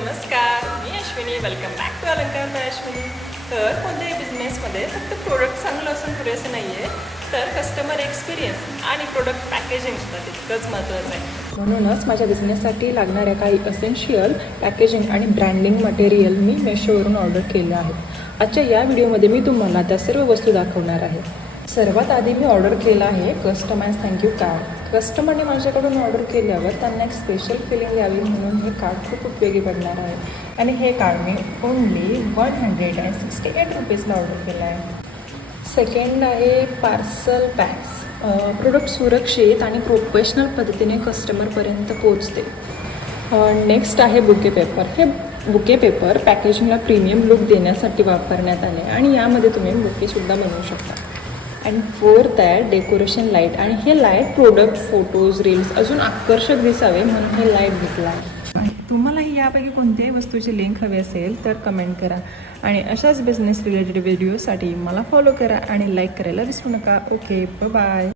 नमस्कार, मी Ashwini. Welcome back to अलंकार bye Ashwini. तर कोणत्याही बिझनेसमध्ये फक्त प्रोडक्ट चांगलं असून पुरेसं नाही आहे, तर कस्टमर एक्सपिरियन्स आणि प्रोडक्ट पॅकेजिंगसुद्धा तितकंच महत्त्वाचं आहे. म्हणूनच माझ्या बिझनेससाठी लागणाऱ्या काही असेन्शियल पॅकेजिंग आणि ब्रँडिंग मटेरियल मी मेशोवरून ऑर्डर केलं आहे. आजच्या या व्हिडिओमध्ये मी तुम्हाला त्या सर्व वस्तू दाखवणार आहे. सर्वात आधी मी ऑर्डर केला आहे कस्टमाइज थँक्यू कार्ड. कस्टमरने माझ्याकडून ऑर्डर केल्यावर त्यांना एक स्पेशल फिलिंग यावी म्हणून हे कार्ड खूप उपयोगी पडणार आहे. आणि हे कार्ड मी ओन्ली 168 रुपीजला ऑर्डर केलं आहे. सेकंड आहे पार्सल पॅक्स. प्रोडक्ट सुरक्षित आणि प्रोफेशनल पद्धतीने कस्टमरपर्यंत पोहोचते. नेक्स्ट आहे बुके पेपर. हे बुके पेपर पॅकेजिंगला प्रीमियम लुक देण्यासाठी वापरण्यात आले आणि यामध्ये तुम्ही बुकेसुद्धा बनवू शकता. अँड फोर्थ आहे डेकोरेशन लाईट. आणि हे लाईट प्रोडक्ट फोटोज रील्स अजून आकर्षक दिसावे म्हणून हे लाईट घेतला आहे. तुम्हालाही यापैकी कोणत्याही वस्तूची लिंक हवी असेल तर कमेंट करा आणि अशाच बिझनेस रिलेटेड व्हिडिओसाठी मला फॉलो करा आणि लाईक करायला विसरू नका. Okay, bye.